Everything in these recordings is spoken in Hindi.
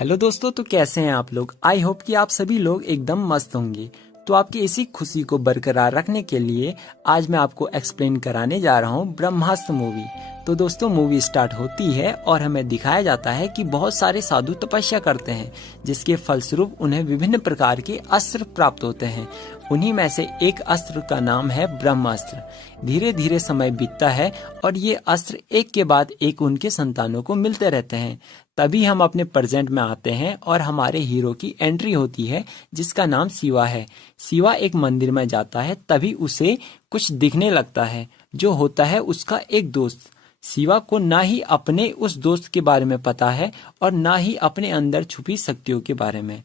हेलो दोस्तों, तो कैसे हैं आप लोग। आई होप कि आप सभी लोग एकदम मस्त होंगे। तो आपकी इसी खुशी को बरकरार रखने के लिए आज मैं आपको एक्सप्लेन कराने जा रहा हूँ ब्रह्मास्त्र मूवी। तो दोस्तों, मूवी स्टार्ट होती है और हमें दिखाया जाता है कि बहुत सारे साधु तपस्या करते हैं, जिसके फलस्वरूप उन्हें विभिन्न प्रकार के अस्त्र प्राप्त होते हैं। उन्हीं में से एक अस्त्र का नाम है ब्रह्मास्त्र। धीरे धीरे समय बीतता है और ये अस्त्र एक के बाद एक उनके संतानों को मिलते रहते हैं। तभी हम अपने प्रेजेंट में आते हैं और हमारे हीरो की एंट्री होती है, जिसका नाम शिवा है। शिवा एक मंदिर में जाता है, तभी उसे कुछ दिखने लगता है, जो होता है उसका एक दोस्त। शिवा को ना ही अपने उस दोस्त के बारे में पता है और ना ही अपने अंदर छुपी शक्तियों के बारे में।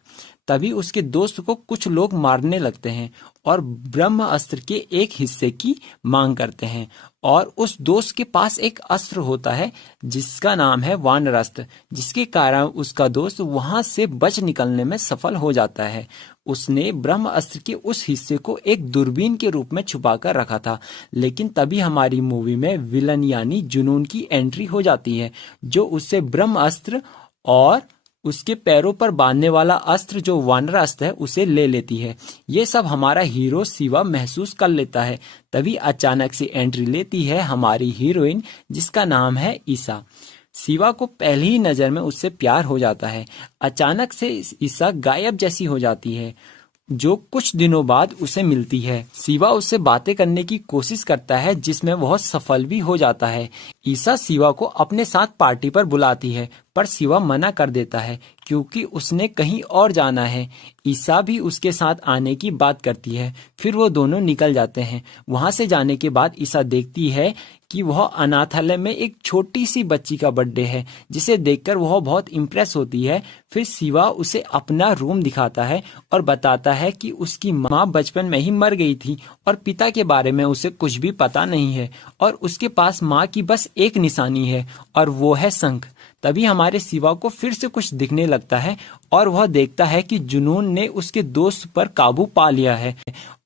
तभी उसके दोस्त को कुछ लोग मारने लगते हैं और ब्रह्म अस्त्र के एक हिस्से की मांग करते हैं। और उस दोस्त के पास एक अस्त्र होता है जिसका नाम है वानरस्त्र, जिसके कारण उसका दोस्त वहां से बच निकलने में सफल हो जाता है। उसने ब्रह्म अस्त्र के उस हिस्से को एक दूरबीन के रूप में छुपा कर रखा था। लेकिन तभी हमारी मूवी में विलन यानी जुनून की एंट्री हो जाती है, जो उससे ब्रह्म अस्त्र और उसके पैरों पर बांधने वाला अस्त्र जो वानर अस्त्र है उसे ले लेती है। ये सब हमारा हीरो शिवा महसूस कर लेता है। तभी अचानक से एंट्री लेती है हमारी हीरोइन, जिसका नाम है ईसा। शिवा को पहली ही नजर में उससे प्यार हो जाता है। अचानक से ईसा गायब जैसी हो जाती है, जो कुछ दिनों बाद उसे मिलती है। शिवा उससे बातें करने की कोशिश करता है, जिसमें वह सफल भी हो जाता है। ईसा शिवा को अपने साथ पार्टी पर बुलाती है, पर शिवा मना कर देता है क्योंकि उसने कहीं और जाना है। ईसा भी उसके साथ आने की बात करती है। फिर वो दोनों निकल जाते हैं। वहां से जाने के बाद ईसा देखती है कि वह अनाथालय में एक छोटी सी बच्ची का बर्थडे है, जिसे देखकर वह बहुत इम्प्रेस होती है। फिर शिवा उसे अपना रूम दिखाता है और बताता है कि उसकी माँ बचपन में ही मर गई थी और पिता के बारे में उसे कुछ भी पता नहीं है, और उसके पास माँ की बस एक निशानी है और वो है शंख। तभी हमारे शिवा को फिर से कुछ दिखने लगता है और वह देखता है कि जुनून ने उसके दोस्त पर काबू पा लिया है।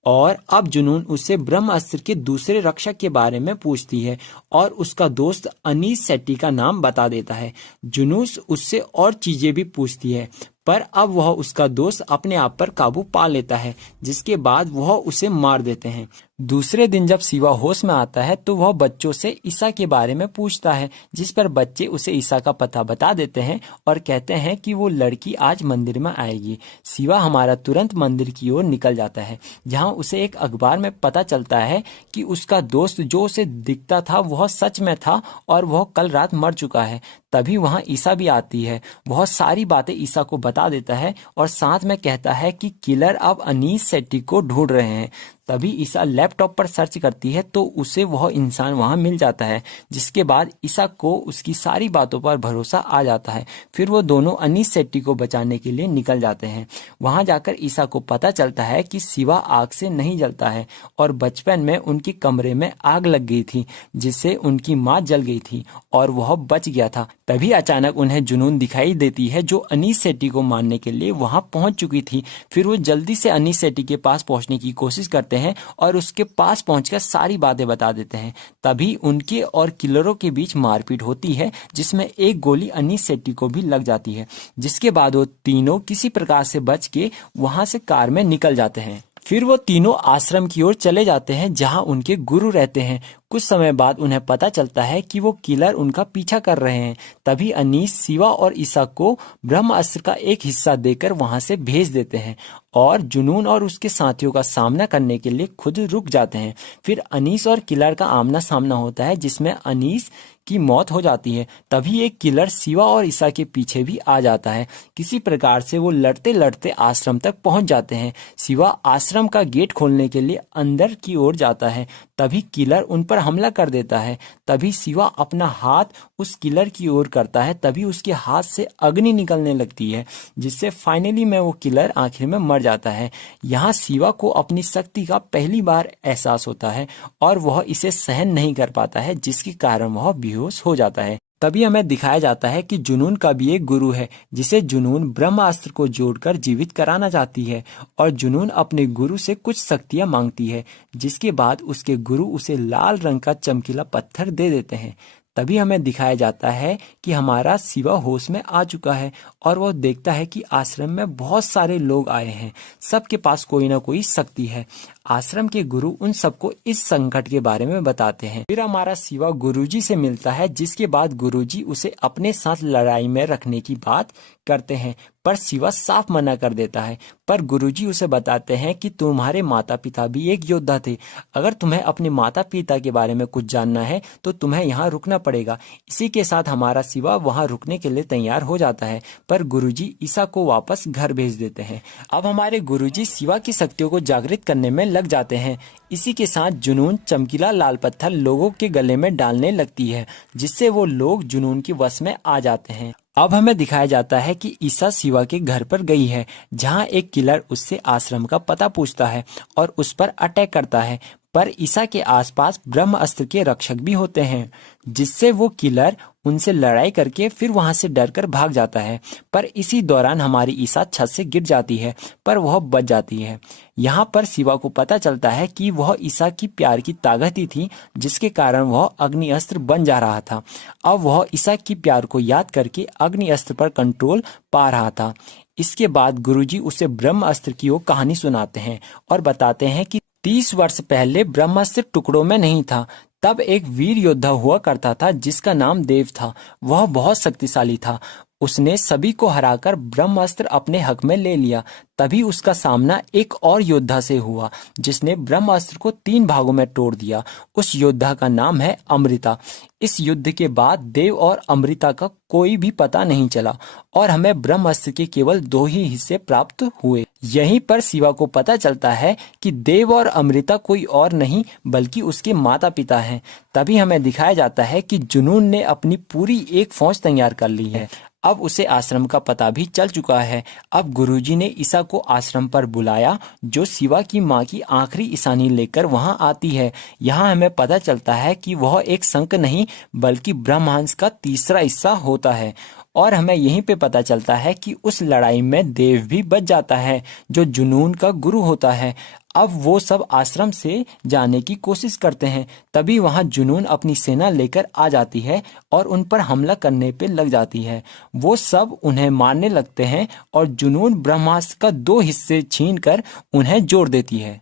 और अब जुनून उससे ब्रह्म अस्त्र के दूसरे रक्षक के बारे में पूछती है और उसका दोस्त अनीस सेट्टी का नाम बता देता है। जुनूस उससे और चीजें भी पूछती है, पर अब वह उसका दोस्त अपने आप पर काबू पा लेता है, जिसके बाद वह उसे मार देते हैं। दूसरे दिन जब शिवा होश में आता है तो वह बच्चों से ईसा के बारे में पूछता है, जिस पर बच्चे उसे ईसा का पता बता देते हैं और कहते हैं कि वो लड़की आज मंदिर में आएगी। शिवा हमारा तुरंत मंदिर की ओर निकल जाता है, जहां उसे एक अखबार में पता चलता है कि उसका दोस्त जो उसे दिखता था वह सच में था और वह कल रात मर चुका है। तभी वहां ईसा भी आती है। बहुत सारी बातें ईसा को बता देता है और साथ में कहता है कि किलर अब अनीस सेट्टी को ढूंढ रहे हैं। तभी ईसा लैपटॉप पर सर्च करती है तो उसे वह इंसान वहां मिल जाता है, जिसके बाद ईसा को उसकी सारी बातों पर भरोसा आ जाता है। फिर वो दोनों अनीस सेट्टी को बचाने के लिए निकल जाते हैं। वहां जाकर ईसा को पता चलता है कि शिवा आग से नहीं जलता है और बचपन में उनके कमरे में आग लग गई थी, जिससे उनकी माँ जल गई थी और वह बच गया था। तभी अचानक उन्हें जुनून दिखाई देती है, जो अनीस सेट्टी को मारने के लिए वहां पहुंच चुकी थी। फिर वो जल्दी से अनीस सेट्टी के पास पहुंचने की कोशिश करते हैं और उसके पास पहुंचकर सारी बातें बता देते हैं। तभी उनके और किलरों के बीच मारपीट होती है, जिसमें एक गोली अनीस सेट्टी को भी लग जाती है, जिसके बाद वो तीनों किसी प्रकार से बच के वहां से कार में निकल जाते हैं। फिर वो तीनों आश्रम की ओर चले जाते हैं, जहां उनके गुरु रहते हैं। कुछ समय बाद उन्हें पता चलता है कि वो किलर उनका पीछा कर रहे हैं। तभी अनीस शिवा और ईसा को ब्रह्म अस्त्र का एक हिस्सा देकर वहां से भेज देते हैं और जुनून और उसके साथियों का सामना करने के लिए खुद रुक जाते हैं। फिर अनीस और किलर का आमना सामना होता है, जिसमें अनीस की मौत हो जाती है। तभी एक किलर शिवा और ईसा के पीछे भी आ जाता है। किसी प्रकार से वो लड़ते लड़ते आश्रम तक पहुंच जाते हैं। शिवा आश्रम का गेट खोलने के लिए अंदर की ओर जाता है। तभी किलर उन पर हमला कर देता है। तभी शिवा अपना हाथ उस किलर की ओर करता है। तभी उसके हाथ से अग्नि निकलने लगती है, जिससे फाइनली में वो किलर आखिर में मर जाता है। यहाँ शिवा को अपनी शक्ति का पहली बार एहसास होता है और वह इसे सहन नहीं कर पाता है, जिसके कारण वह बेहोश हो जाता है। तभी हमें दिखाया जाता है कि जुनून का भी एक गुरु है, जिसे जुनून ब्रह्मास्त्र को जोड़कर जीवित कराना चाहती है और जुनून अपने गुरु से कुछ शक्तियां मांगती है, जिसके बाद उसके गुरु उसे लाल रंग का चमकीला पत्थर दे देते हैं। तभी हमें दिखाया जाता है कि हमारा शिवा होश में आ चुका है और वह देखता है कि आश्रम में बहुत सारे लोग आए हैं, सबके पास कोई ना कोई शक्ति है। आश्रम के गुरु उन सबको इस संकट के बारे में बताते हैं। फिर हमारा शिवा गुरुजी से मिलता है, जिसके बाद गुरुजी उसे अपने साथ लड़ाई में रखने की बात करते हैं, पर शिवा साफ मना कर देता है। पर गुरुजी उसे बताते हैं कि तुम्हारे माता पिता भी एक योद्धा थे, अगर तुम्हें अपने माता पिता के बारे में कुछ जानना है तो तुम्हें यहाँ रुकना पड़ेगा। इसी के साथ हमारा शिवा वहाँ रुकने के लिए तैयार हो जाता है, पर गुरुजी ईसा को वापस घर भेज देते हैं। अब हमारे गुरुजी शिवा की शक्तियों को जागृत करने में लग जाते हैं। इसी के साथ जुनून चमकीला लाल पत्थर लोगों के गले में डालने लगती है, जिससे वो लोग जुनून की वश में आ जाते हैं। अब हमें दिखाया जाता है कि ईसा शिवा के घर पर गई है, जहां एक किलर उससे आश्रम का पता पूछता है और उस पर अटैक करता है। पर ईसा के आसपास ब्रह्म अस्त्र के रक्षक भी होते हैं, जिससे वो किलर उनसे लड़ाई करके फिर वहां से डरकर भाग जाता है। पर इसी दौरान हमारी ईसा छत से गिर जाती है, पर वह बच जाती है। यहाँ पर शिवा को पता चलता है कि वह ईसा की प्यार की ताकत ही थी, जिसके कारण वह अग्नि अस्त्र बन जा रहा था। अब वह ईसा की प्यार को याद करके अग्नि अस्त्र पर कंट्रोल पा रहा था। इसके बाद गुरुजी उसे ब्रह्म अस्त्र की वो कहानी सुनाते हैं और बताते हैं कि 30 वर्ष पहले ब्रह्मास्त्र टुकड़ों में नहीं था। तब एक वीर योद्धा हुआ करता था जिसका नाम देव था। वह बहुत शक्तिशाली था। उसने सभी को हराकर ब्रह्मास्त्र अपने हक में ले लिया। तभी उसका सामना एक और योद्धा से हुआ, जिसने ब्रह्मास्त्र को 3 भागों में तोड़ दिया। उस योद्धा का नाम है अमृता। इस युद्ध के बाद देव और अमृता का कोई भी पता नहीं चला और हमें ब्रह्मास्त्र के केवल 2 ही हिस्से प्राप्त हुए। यहीं पर शिवा को पता चलता है कि देव और अमृता कोई और नहीं बल्कि उसके माता पिता हैं। तभी हमें दिखाया जाता है कि जुनून ने अपनी पूरी एक फौज तैयार कर ली है। अब उसे आश्रम का पता भी चल चुका है। अब गुरुजी ने ईसा को आश्रम पर बुलाया, जो शिवा की मां की आखिरी ईशानी लेकर वहां आती है। यहाँ हमें पता चलता है कि वह एक शंख नहीं बल्कि ब्रह्मांड का तीसरा हिस्सा होता है। और हमें यहीं पे पता चलता है कि उस लड़ाई में देव भी बच जाता है, जो जुनून का गुरु होता है। अब वो सब आश्रम से जाने की कोशिश करते हैं। तभी वहां जुनून अपनी सेना लेकर आ जाती है और उन पर हमला करने पे लग जाती है। वो सब उन्हें मारने लगते हैं और जुनून ब्रह्मास्त्र का 2 हिस्से छीनकर उन्हें जोड़ देती है।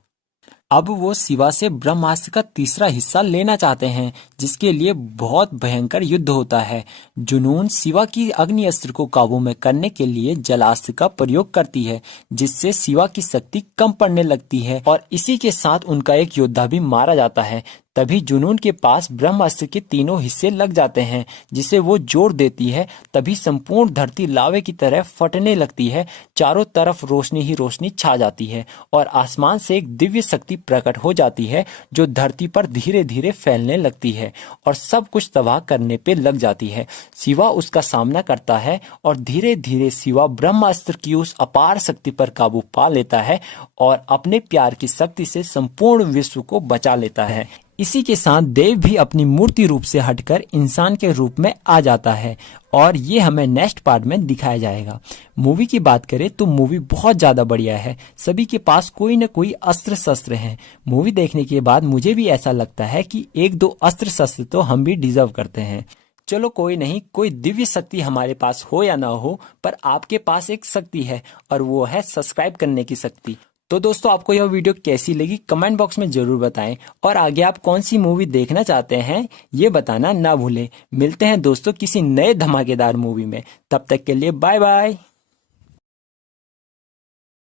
अब वो शिवा से ब्रह्मास्त्र का तीसरा हिस्सा लेना चाहते हैं, जिसके लिए बहुत भयंकर युद्ध होता है। जुनून शिवा की अग्नि अस्त्र को काबू में करने के लिए जलास्त्र का प्रयोग करती है, जिससे शिवा की शक्ति कम पड़ने लगती है और इसी के साथ उनका एक योद्धा भी मारा जाता है। तभी जुनून के पास ब्रह्मास्त्र के 3 हिस्से लग जाते हैं, जिसे वो जोड़ देती है। तभी संपूर्ण धरती लावे की तरह फटने लगती है। चारों तरफ रोशनी ही रोशनी छा जाती है और आसमान से एक दिव्य शक्ति प्रकट हो जाती है, जो धरती पर धीरे धीरे फैलने लगती है और सब कुछ तबाह करने पे लग जाती है। शिवा उसका सामना करता है और धीरे धीरे शिवा ब्रह्मास्त्र की उस अपार शक्ति पर काबू पा लेता है और अपने प्यार की शक्ति से संपूर्ण विश्व को बचा लेता है। इसी के साथ देव भी अपनी मूर्ति रूप से हटकर इंसान के रूप में आ जाता है और ये हमें नेक्स्ट पार्ट में दिखाया जाएगा। मूवी की बात करें तो मूवी बहुत ज्यादा बढ़िया है। सभी के पास कोई न कोई अस्त्र शस्त्र हैं। मूवी देखने के बाद मुझे भी ऐसा लगता है कि 1-2 अस्त्र शस्त्र तो हम भी डिजर्व करते हैं। चलो कोई नहीं, कोई दिव्य शक्ति हमारे पास हो या ना हो, पर आपके पास एक शक्ति है और वो है सब्सक्राइब करने की शक्ति। तो दोस्तों, आपको यह वीडियो कैसी लगी कमेंट बॉक्स में जरूर बताएं और आगे आप कौन सी मूवी देखना चाहते हैं ये बताना ना भूलें। मिलते हैं दोस्तों किसी नए धमाकेदार मूवी में। तब तक के लिए बाय बाय।